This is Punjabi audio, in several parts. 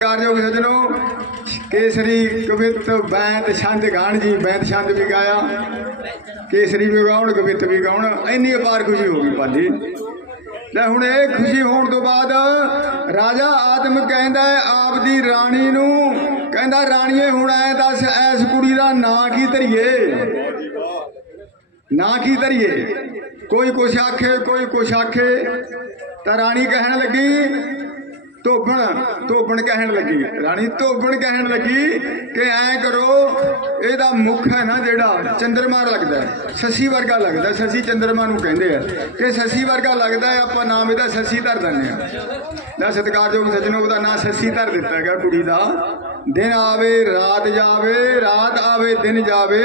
ਕਾਰਯੋਗ ਸਜਣੋ ਕੇਸਰੀ ਕਵਿਤ ਬੈਂਤ ਛੰਦ ਗਾਣ ਜੀ ਬੈਂਤ ਛੰਦ ਵੀ ਗਾਇਆ ਕੇਸਰੀ ਵੀ ਗਾਉਣ ਕਵਿਤ ਵੀ ਗਾਉਣ ਇੰਨੀ ਅਪਾਰ ਖੁਸ਼ੀ ਹੋ ਗਈ ਪਾਜੀ ਲੈ ਹੁਣ ਇਹ ਖੁਸ਼ੀ ਹੋਣ ਤੋਂ ਬਾਅਦ ਰਾਜਾ ਆਦਮ ਕਹਿੰਦਾ ਆਪ ਦੀ ਰਾਣੀ ਨੂੰ ਕਹਿੰਦਾ ਰਾਣੀਏ ਹੁਣ ਐ ਦੱਸ ਐਸ ਕੁੜੀ ਦਾ ਨਾਂ ਕੀ ਧਰੀਏ ਨਾਂ ਕੀ ਧਰੀਏ ਕੋਈ ਕੁਛ ਆਖੇ ਕੋਈ ਕੁਛ ਆਖੇ ਤਾਂ ਰਾਣੀ ਕਹਿਣ ਲੱਗੀ ਧੋਬਣ ਧੋਬਣ ਕਹਿਣ ਲੱਗੀ। ਰਾਣੀ, ਧੋਬਣ ਕਹਿਣ ਲੱਗੀ ਕਿ ਐ ਕਰੋ, ਇਹਦਾ ਮੁਖ ਹੈ ਨਾ ਜਿਹੜਾ ਚੰਦਰਮਾ ਲੱਗਦਾ ਹੈ। ਸੱਸੀ ਵਰਗਾ ਲੱਗਦਾ, ਸੱਸੀ ਚੰਦਰਮਾ ਨੂੰ ਕਹਿੰਦੇ ਆ। ਕਿ ਸੱਸੀ ਵਰਗਾ ਲੱਗਦਾ ਹੈ, ਆਪਾਂ ਨਾਮ ਇਹਦਾ ਸੱਸੀ ਧਰ ਦਿੰਦੇ ਆ ਦਾ ਸਤਿਕਾਰਯੋਗ ਸੱਜਣੋ, ਉਹਦਾ ਨਾਂ ਸੱਸੀ ਧਰ ਦਿੱਤਾ ਗਿਆ ਕੁੜੀ ਦਾ। ਦਿਨ ਆਵੇ, ਰਾਤ ਜਾਵੇ, ਰਾਤ ਆਵੇ ਦਿਨ ਜਾਵੇ,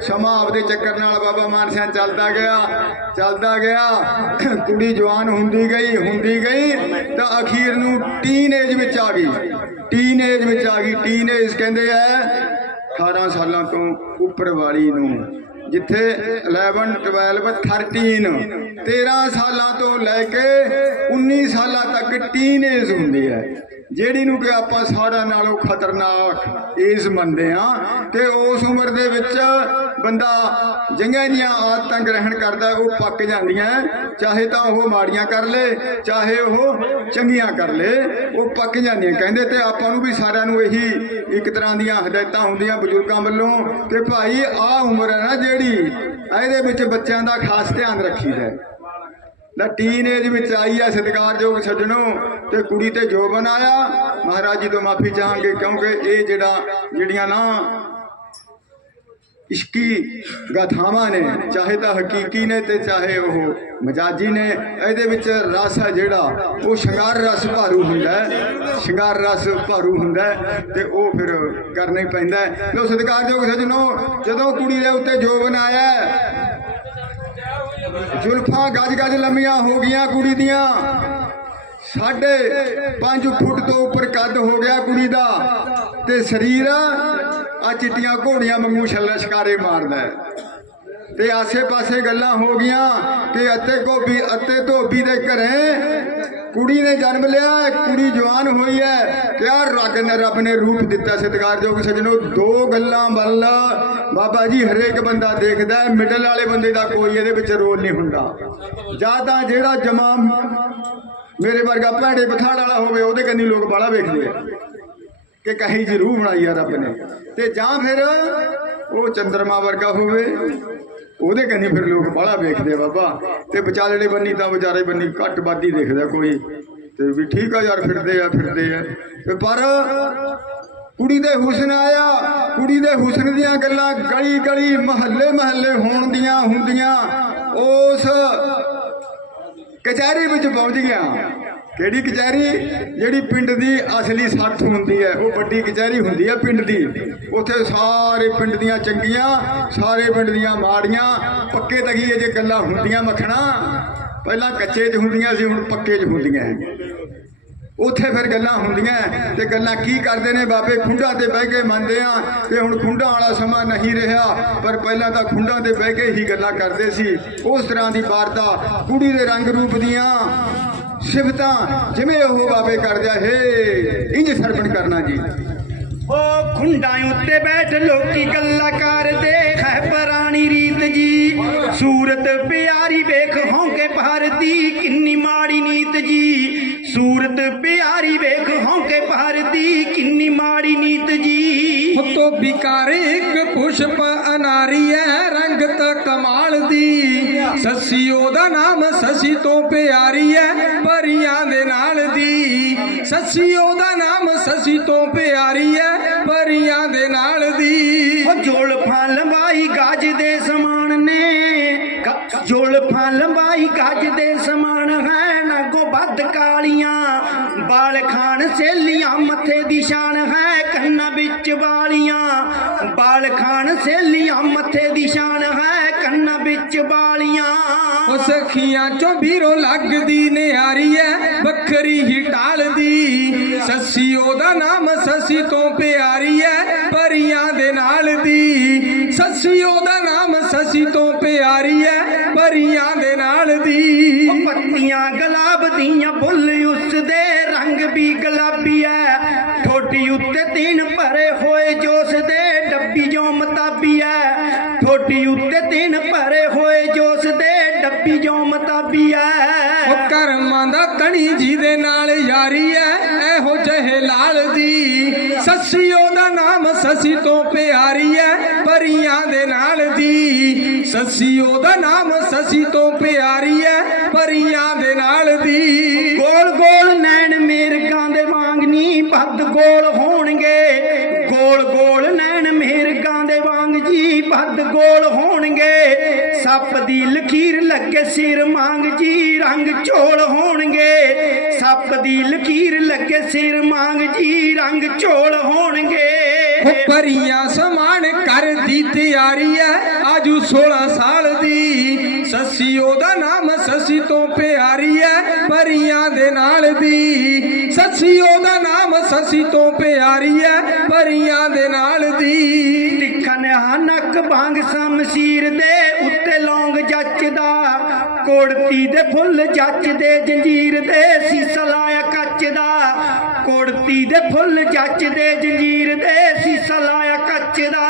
ਸਮਾਂ ਆਪਦੇ ਚੱਕਰ ਨਾਲ ਬਾਬਾ ਮਾਨ ਚੱਲਦਾ ਗਿਆ। ਚੱਲਦਾ ਗਿਆ, ਕੁੜੀ ਜਵਾਨ ਹੁੰਦੀ ਗਈ ਹੁੰਦੀ ਗਈ, ਤਾਂ ਅਖੀਰ ਨੂੰ ਟੀਨ ਵਿੱਚ ਆ ਗਈ। ਟੀਨ ਵਿੱਚ ਆ ਗਈ। ਟੀਨ ਕਹਿੰਦੇ ਆ 18 ਸਾਲਾਂ ਤੋਂ ਉੱਪਰ ਵਾਲੀ ਨੂੰ, ਜਿੱਥੇ 11 12 13 13 ਸਾਲਾਂ ਤੋਂ ਲੈ ਕੇ 19 ਸਾਲਾਂ ਤੱਕ ਟੀਨ ਏਜ ਹੁੰਦੀ ਹੈ। ਜਿਹੜੀ ਨੂੰ ਕਿ ਆਪਾਂ ਸਾਰਿਆਂ ਨਾਲੋਂ ਖਤਰਨਾਕ ਏਜ ਮੰਨਦੇ ਆ ਕਿ ਉਸ ਉਮਰ ਦੇ ਵਿੱਚ ਬੰਦਾ ਜਿਹੀਆਂ ਦੀਆਂ ਆਦਤਾਂ ਗ੍ਰਹਿਣ ਕਰਦਾ, ਉਹ ਪੱਕ ਜਾਂਦੀਆਂ ਚਾਹੇ ਤਾਂ ਉਹ ਮਾੜੀਆਂ ਕਰ ਲੇ, ਚਾਹੇ ਉਹ ਚੰਗੀਆਂ ਕਰ ਲੇ, ਉਹ ਪੱਕ ਜਾਂਦੀਆਂ। ਕਹਿੰਦੇ ਤੇ ਆਪਾਂ ਨੂੰ ਵੀ ਸਾਰਿਆਂ ਨੂੰ ਇਹੀ ਇੱਕ ਤਰ੍ਹਾਂ ਦੀਆਂ ਹਦਾਇਤਾਂ ਹੁੰਦੀਆਂ ਬਜ਼ੁਰਗਾਂ ਵੱਲੋਂ ਕਿ ਭਾਈ ਆਹ ਉਮਰ ਹੈ ਨਾ ਜਿਹੜੀ, ਇਹਦੇ ਵਿੱਚ ਬੱਚਿਆਂ ਦਾ ਖਾਸ ਧਿਆਨ ਰੱਖੀਦਾ ਹੈ ਨਾ ਟੀਨ ਏਜ ਵਿੱਚ ਆਈ ਆ ਸਤਿਕਾਰਯੋਗ ਸੱਜਣੋ ਤੇ ਕੁੜੀ ਤੇ ਜੋ ਬਣਾਇਆ ਮਹਾਰਾਜ ਜੀ ਤੋਂ ਮਾਫੀ ਚਾਹਾਂਗੇ ਕਿਉਂਕਿ ਇਹ ਜਿਹੜਾ ਜਿਹੜੀਆਂ ਨਾ ਇਸ਼ਕੀ ਗਾਥਾਵਾਂ ਨੇ, ਚਾਹੇ ਤਾਂ ਹਕੀਕੀ ਨੇ ਤੇ ਚਾਹੇ ਉਹ ਮਜਾਜੀ ਨੇ, ਇਹਦੇ ਵਿੱਚ ਰਸ ਹੈ ਜਿਹੜਾ, ਉਹ ਸ਼ਿੰਗਾਰ ਰਸ ਭਾਰੂ ਹੁੰਦਾ ਸ਼ਿੰਗਾਰ ਰਸ ਭਾਰੂ ਹੁੰਦਾ ਹੈ ਤੇ ਉਹ ਫਿਰ ਕਰਨਾ ਹੀ ਪੈਂਦਾ ਲੋ ਸਤਿਕਾਰਯੋਗ ਸੱਜਣੋ, ਜਦੋਂ ਕੁੜੀ ਦੇ ਉੱਤੇ ਜੋਬਨ ਆਇਆ ਜ਼ੁਲਫਾਂ ਗੱਜ ਗੱਜ ਲੰਮੀਆਂ ਹੋ ਗਈਆਂ ਕੁੜੀ ਦੀਆਂ। ਸਾਢੇ 5 ਫੁੱਟ ਤੋਂ ਉੱਪਰ ਕੱਦ ਹੋ ਗਿਆ ਕੁੜੀ ਦਾ। ਤੇ ਸਰੀਰ ਆ ਚਿੱਟੀਆਂ ਘੋੜੀਆਂ ਵਾਂਗੂ ਛੱਲਾ ਸ਼ਿਕਾਰੇ ਮਾਰਦਾ ਹੈ। ਤੇ ਆਸੇ-ਪਾਸੇ ਗੱਲਾਂ ਹੋ ਗਈਆਂ ਕਿ ਅੱਤੇ ਧੋਬੀ ਅੱਤੇ ਧੋਬੀ ਦੇ ਘਰੇ ਕੁੜੀ ਨੇ ਜਨਮ ਲਿਆ ਕੁੜੀ ਜਵਾਨ ਹੋਈ ਹੈ। ਕਿਆ ਰੱਬ ਨੇ ਰੱਬ ਨੇ ਰੂਪ ਦਿੱਤਾ ਸਤਿਕਾਰਯੋਗ ਸਜਣੋ, ਦੋ ਗੱਲਾਂ ਵੱਲ। ਬਾਬਾ ਜੀ, ਹਰੇਕ ਬੰਦਾ ਦੇਖਦਾ ਹੈ, ਮਿਡਲ ਵਾਲੇ ਬੰਦੇ ਦਾ ਕੋਈ ਇਹਦੇ ਵਿੱਚ ਰੋਲ ਨਹੀਂ ਹੁੰਦਾ। ਜਾਂ ਤਾਂ ਜਿਹੜਾ ਜਮਾ ਮੇਰੇ ਵਰਗਾ ਭੈੜੇ ਬਥਾੜ ਵਾਲਾ ਹੋਵੇ, ਉਹਦੇ ਕੰਨੀ ਲੋਕ ਬਾਲਾ ਵੇਖਦੇ ਆ। ਕਿ ਕਹੀ ਜ਼ਰੂਰ ਬਣਾਈ ਆ ਰੱਬ ਨੇ। ਤੇ ਜਾਂ ਫਿਰ ਉਹ ਚੰਦਰਮਾ ਵਰਗਾ ਹੋਵੇ ਉਹਦੇ ਕੰਨੀ ਫਿਰ ਲੋਕ ਬਾਹਲਾ ਵੇਖਦੇ ਬਾਬਾ। ਤੇ ਵਿਚਾਲੇ ਬੰਨੀ ਤਾਂ ਵਿਚਾਰੇ ਬੰਨੀ ਘੱਟ ਬਾਦੀ ਦੇਖਦਾ ਕੋਈ। ਤੇ ਵੀ ਠੀਕ ਆ ਯਾਰ, ਫਿਰਦੇ ਆ ਫਿਰਦੇ ਆ। ਤੇ ਪਰ ਕੁੜੀ ਦੇ ਹੁਸਨ ਆਇਆ। ਕੁੜੀ ਦੇ ਹੁਸਨ ਦੀਆਂ ਗੱਲਾਂ ਗਲੀ ਗਲੀ, ਮਹੱਲੇ ਮਹੱਲੇ ਹੋਣ ਦੀਆਂ ਹੁੰਦੀਆਂ। ਉਸ ਕਚਹਿਰੀ ਵਿੱਚ ਪਹੁੰਚ ਗਿਆ। ਕਿਹੜੀ ਕਚਹਿਰੀ? ਜਿਹੜੀ ਪਿੰਡ ਦੀ ਅਸਲੀ ਸੱਥ ਹੁੰਦੀ ਹੈ। ਉਹ ਵੱਡੀ ਕਚਹਿਰੀ ਹੁੰਦੀ ਹੈ ਪਿੰਡ ਦੀ। ਉੱਥੇ ਸਾਰੇ ਪਿੰਡ ਦੀਆਂ ਚੰਗੀਆਂ, ਸਾਰੇ ਪਿੰਡ ਦੀਆਂ ਮਾੜੀਆਂ, ਪੱਕੇ ਤਗੀਏ ਜੇ ਗੱਲਾਂ ਹੁੰਦੀਆਂ ਮੱਖਣਾ? ਪਹਿਲਾਂ ਕੱਚੇ 'ਚ ਹੁੰਦੀਆਂ ਸੀ, ਹੁਣ ਪੱਕੇ 'ਚ ਹੁੰਦੀਆਂ ਉੱਥੇ ਫਿਰ ਗੱਲਾਂ ਹੁੰਦੀਆਂ ਤੇ ਗੱਲਾਂ ਕੀ ਕਰਦੇ ਨੇ ਬਾਬੇ? ਖੁੰਡਾਂ ਤੇ ਬਹਿ ਕੇ ਮੰਨਦੇ ਆ ਕਿ ਹੁਣ ਖੁੰਡਾਂ ਵਾਲਾ ਸਮਾਂ ਨਹੀਂ ਰਿਹਾ, ਪਰ ਪਹਿਲਾਂ ਤਾਂ ਖੁੰਡਾਂ ਤੇ ਬਹਿ ਕੇ ਹੀ ਗੱਲਾਂ ਕਰਦੇ ਸੀ। ਉਸ ਤਰ੍ਹਾਂ ਦੀ ਵਾਰਤਾ ਕੁੜੀ ਦੇ ਰੰਗ ਰੂਪ ਦੀਆਂ। ਸਿਫਤਾਂ ਜਿਵੇਂ ਉਹ ਬਾਬੇ ਕਰਦਾ ਹੈ ਇੰਜ ਸਰਵਣ ਕਰਨਾ ਜੀ। ਉਹ ਖੁੰਡਾਂ ਉੱਤੇ ਬੈਠ ਲੋਕੀ ਗੱਲਾਂ ਕਰਦੇ ਹੈ ਪੁਰਾਣੀ ਰੀਤ ਜੀ। ਸੂਰਤ ਪਿਆਰੀ ਵੇਖ ਹੌਂਕੇ ਭਾਰਤੀ ਕਿੰਨੀ ਮਾੜੀ ਨੀਤ ਜੀ। ਸੂਰਤ ਪਿਆਰੀ ਵੇਖ ਹੌਂਕੇ ਭਾਰਤੀ ਕਿੰਨੀ ਮਾੜੀ ਨੀਤ ਜੀ। ਤੋ ਬਿਕਾਰੇ ਇੱਕ ਪੁਸ਼ਪ ਅਨਾਰੀ ਹੈ ਰੰਗ ਤਾਂ ਕਮਾਲ ਦੀ। ਸੱਸੀ, ਉਹਦਾ ਨਾਮ ਸੱਸੀ ਤੋਂ ਪਿਆਰੀ ਹੈ ਪਰੀਆਂ ਦੇ ਨਾਲ ਦੀ। ਸੱਸੀ, ਉਹਦਾ ਨਾਮ ਸੱਸੀ ਤੋਂ ਪਿਆਰੀ ਹੈ ਪਰੀਆਂ ਦੇ ਨਾਲ ਦੀ। ਉਹ ਜੁਲਫਾਂ ਲੰਬਾਈ ਗੱਜ ਦੇ ਸਮਾਨ ਨੇ। ਗ- ਜੁਲਫਾਂ ਲੰਬਾਈ ਗਾਜ ਦੇ ਸਮਾਨ ਹੈ ਨਾਗੋ ਵੱਧ ਕਾਲੀਆਂ। ਬਾਲ ਖਾਨ ਸੇਲੀਆਂ, ਮੱਥੇ ਦੀ ਸ਼ਾਨ ਹੈ, ਕੰਨਾਂ ਵਿੱਚ ਵਾਲੀਆਂ। ਬਾਲ ਖਾਨ ਸੇਲੀਆਂ, ਮੱਥੇ ਦੀ ਸ਼ਾਨ ਹੈ। ਵਿੱਚ ਵਾਲੀਆਂ ਉਹ ਸਖੀਆਂ ਚੋਂ ਵੀਰੋ ਲੱਗਦੀ ਨਿਆਰੀ ਐ ਵੱਖਰੀ ਹੀ ਢਾਲਦੀ ਸੱਸੀ ਉਹਦਾ ਨਾਮ ਸੱਸੀ ਤੋਂ ਪਿਆਰੀ ਐ ਪਰੀਆਂ ਦੇ ਨਾਲ ਦੀ। ਸੱਸੀ ਉਹਦਾ ਨਾਮ ਸੱਸੀ ਤੋਂ ਪਿਆਰੀ ਐ ਪਰੀਆਂ ਦੇ ਨਾਲ ਦੀ। ਉਹ ਪੱਤੀਆਂ ਗੁਲਾਬ ਦੀਆਂ ਫੁੱਲ ਉਸ ਦੇ ਰੰਗ ਵੀ ਗੁਲਾਬੀ ਐ। ਠੋਡੀ ਉੱਤੇ ਤੀਨ ਭਰੇ ਹੋਏ ਜੋਸ ਡੱਬੀ ਜੋ ਮਤਾਬੀ ਐ। ਉਹ ਕਰਮਾਂ ਦਾ ਤਣੀ ਜਿਹਦੇ ਨਾਲ ਯਾਰੀ ਐ ਇਹੋ ਜਿਹੇ ਲਾਲ ਦੀ। ਸੱਸੀ ਉਹਦਾ ਨਾਮ ਸੱਸੀ ਤੋਂ ਪਿਆਰੀ ਐ ਪਰੀਆਂ ਦੇ ਨਾਲ ਦੀ। ਸੱਸੀ ਉਹਦਾ ਨਾਮ ਸੱਸੀ ਤੋਂ ਪਿਆਰੀ ਐ ਪਰੀਆਂ ਦੇ ਨਾਲ ਦੀ। ਗੋਲ ਗੋਲ ਨੈਣ ਮੇਰਗਾਂ ਦੇ ਵਾਂਗ ਨੀ ਬੱਦ ਗੋਲ ਸੱਪ ਦੀ ਲਕੀਰ ਲੱਗੇ ਸਿਰ ਮੰਗ ਜੀ, ਰੰਗ ਝੋਲ ਹੋਣਗੇ। ਸੱਪ ਦੀ ਲਕੀਰ ਲੱਗੇ ਸਿਰ ਮੰਗ ਜੀ, ਰੰਗ ਝੋਲ ਹੋਣਗੇ। ਪਰੀਆਂ ਸਮਾਨ ਕਰਦੀ ਤਿਆਰੀ ਐ, ਆਜੂ 16 ਸਾਲ ਦੀ। ਸੱਸੀ ਉਹਦਾ ਨਾਮ ਸੱਸੀ ਤੋਂ ਪਿਆਰੀ ਐ, ਪਰੀਆਂ ਦੇ ਨਾਲ ਦੀ। ਸੱਸੀ ਉਹਦਾ ਨਾਮ ਸੱਸੀ ਤੋਂ ਪਿਆਰੀ ਐ, ਪਰੀਆਂ ਦੇ ਨਾਲ ਦੀ। ਲਿਖਣ ਹਾ ਸਮਸ਼ੀਰ ਦੇ ਉੱਤੇ ਲੌਂਗ ਜੱਚਦਾ, ਕੋੜਤੀ ਦੇ ਫੁੱਲ ਜੱਚਦੇ, ਜੰਜੀਰ ਦੇ ਸੀਸਾ ਲਾਇਆ ਕੱਚ ਦਾ ਕੋੜਤੀ ਦੇ ਫੁੱਲ ਜੱਚਦੇ, ਜੰਜੀਰ ਦੇ ਸੀਸਾ ਲਾਇਆ ਕੱਚ ਦਾ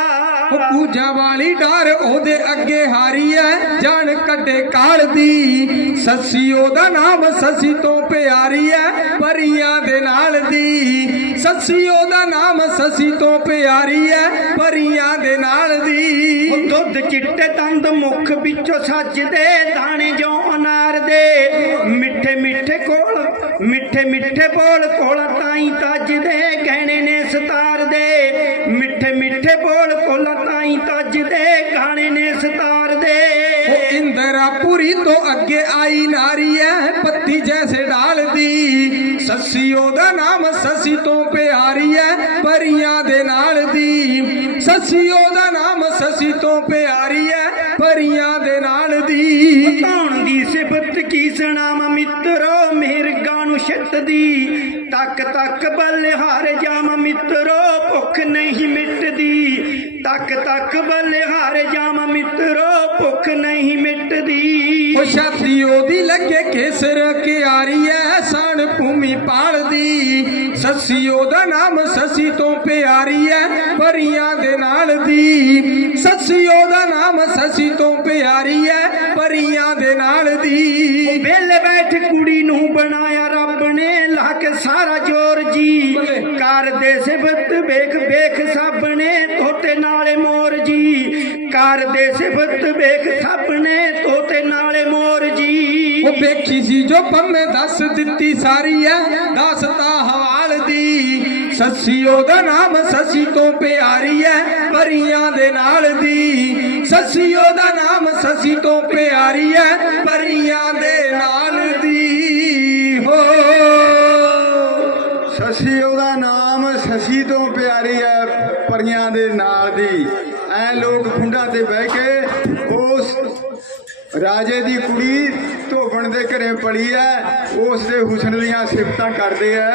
ਉਹ ਪੂਜਾ ਵਾਲੀ ਡਾਰ ਉਹਦੇ ਅੱਗੇ ਹਾਰੀ ਐ ਜਾਣ ਕੱਢੇ ਕਾਲ ਦੀ। ਸੱਸੀ ਉਹਦਾ ਨਾਮ ਸੱਸੀ ਤੋਂ ਪਿਆਰੀ ਐ ਪਰੀਆਂ ਦੇ ਨਾਲ ਦੀ। ਸੱਸੀ ਉਹਦਾ ਨਾਮ ਸੱਸੀ ਤੋਂ ਪਿਆਰੀ ਐ ਪਰੀਆਂ ਦੇ ਨਾਲ ਦੀ। ਉਹ ਦੁੱਧ ਚਿੱਟੇ ਦੰਦ ਮੁਖ ਵਿੱਚੋਂ ਸੱਜਦੇ ਦਾਣੇ ਜੋ ਅਨਾਰ ਦੇ ਮਿੱਠੇ ਮਿੱਠੇ ਕੋਲ ਮਿੱਠੇ ਮਿੱਠੇ ਬੋਲ ਕੋਲ ਤਾਈ ਤੱਜਦੇ ਗਹਿਣੇ ਨੇ ਸਤਾਰ ਦੇ ਮਿੱਠੇ ਮਿੱਠੇ ਬੋਲ ਕੋਲ ਤਾਈ ਤੱਜਦੇ ਗਾਣੇ ਨੇ ਸਤਾਰ ਦੇ ਉਹ ਇੰਦਰਾਪੁਰੀ ਤੋਂ ਅੱਗੇ ਆਈ ਨਾਰੀ ਐ ਪੱਤੀ ਜੈਸੇ ਢਾਲ ਦੀ ਸੱਸੀ ਉਹਦਾ ਨਾਮ ਸੱਸੀ ਤੋਂ ਪਿਆਰੀ ਐ, ਪਰੀਆਂ ਦੇ ਨਾਲ ਦੀ। ਸੱਸੀ ਉਹਦਾ ਨਾਮ ਸੱਸੀ ਤੋਂ ਪਿਆਰੀ ਐ, ਪਰੀਆਂ ਦੇ ਨਾਲ ਦੀ। ਧੌਣ ਦੀ ਸਿਫਤ ਕੀ ਸੁਣਾਵਾਂ ਮਿੱਤਰੋ ਮਿਹਰਗਾਂ ਨੂੰ ਛਿੱਤ ਦੀ। ਤੱਕ ਤੱਕ ਬਲਿਹਾਰ ਜਾਮ ਮਿੱਤਰੋ, ਭੁੱਖ ਨਹੀਂ ਮਿਟਦੀ। ਤੱਕ ਤੱਕ ਬਲਿਹਾਰ ਜਾਮ ਮਿੱਤਰੋ ਭੁੱਖ ਨਹੀਂ ਮਿਟਦੀ। ਉਹ ਛਾਤੀ ਉਹਦੀ ਲੱਗੇ ਕੇਸਰ ਕਿਆਰੀ ਐ ਸਾਣ ਭੂਮੀ ਪਾਲਦੀ। ਸੱਸੀ ਉਹਦਾ ਨਾਮ ਸੱਸੀ ਤੋਂ ਪਿਆਰੀ ਐ ਪਰੀਆਂ ਦੇ ਨਾਲ ਦੀ। ਸੱਸੀ ਉਹਦਾ ਨਾਮ ਸੱਸੀ ਤੋਂ ਪਿਆਰੀ ਐ ਪਰੀਆਂ ਦੇ ਨਾਲ ਦੀ। ਵੇਲੇ ਬੈਠ ਕੁੜੀ ਨੂੰ ਬਣਾਇਆ ਰੱਬ ਨੇ ਲਾ ਕੇ ਸਾਰਾ ਜੋਰ ਜੀ। ਕਰਦੇ ਸਿਫਤ ਵੇਖ ਵੇਖ ਸਭ ਜੀ ਕਰਦੇ ਸਿਫਤ ਵੇਖ ਸਭ ਨੇ ਤੋਤੇ ਨਾਲੇ ਮੋਰ ਜੀ। ਉਹ ਵੇਖੀ ਸੀ ਜੋ ਪੰਮੇ ਦੱਸ ਦਿੱਤੀ ਸਾਰੀ ਐ ਦੱਸਤਾ ਹਵਾਲ ਦੀ। ਸੱਸੀ ਉਹਦਾ ਨਾਮ ਸੱਸੀ ਤੋਂ ਪਿਆਰੀ ਐ, ਪਰੀਆਂ ਦੇ ਨਾਲ ਦੀ। ਸੱਸੀ ਉਹਦਾ ਨਾਮ ਸੱਸੀ ਤੋਂ ਪਿਆਰੀ ਐ, ਪਰੀਆਂ ਦੇ ਨਾਲ ਤੇ ਬਹਿ ਕੇ ਉਸ ਰਾਜੇ ਦੀ ਕੁੜੀ ਧੋਬਣ ਦੇ ਘਰੇ ਪਲੀ ਹੈ, ਉਸ ਦੇ ਹੁਸਨ ਦੀਆਂ ਸਿਫਤਾਂ ਕਰਦੇ ਐ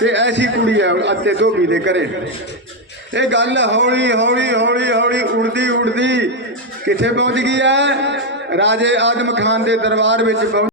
ਤੇ ਐਸੀ ਕੁੜੀ ਹੈ ਅਤੇ ਧੋਬੀ ਦੇ ਘਰੇ। ਇਹ ਗੱਲ ਹੌਲੀ ਹੌਲੀ ਹੌਲੀ ਹੌਲੀ ਉੜਦੀ ਉੜਦੀ ਕਿੱਥੇ ਪਹੁੰਚ ਗਈ ਹੈ? ਰਾਜੇ ਆਦਮ ਖਾਨ ਦੇ ਦਰਬਾਰ ਵਿੱਚ ਪਹੁੰਚ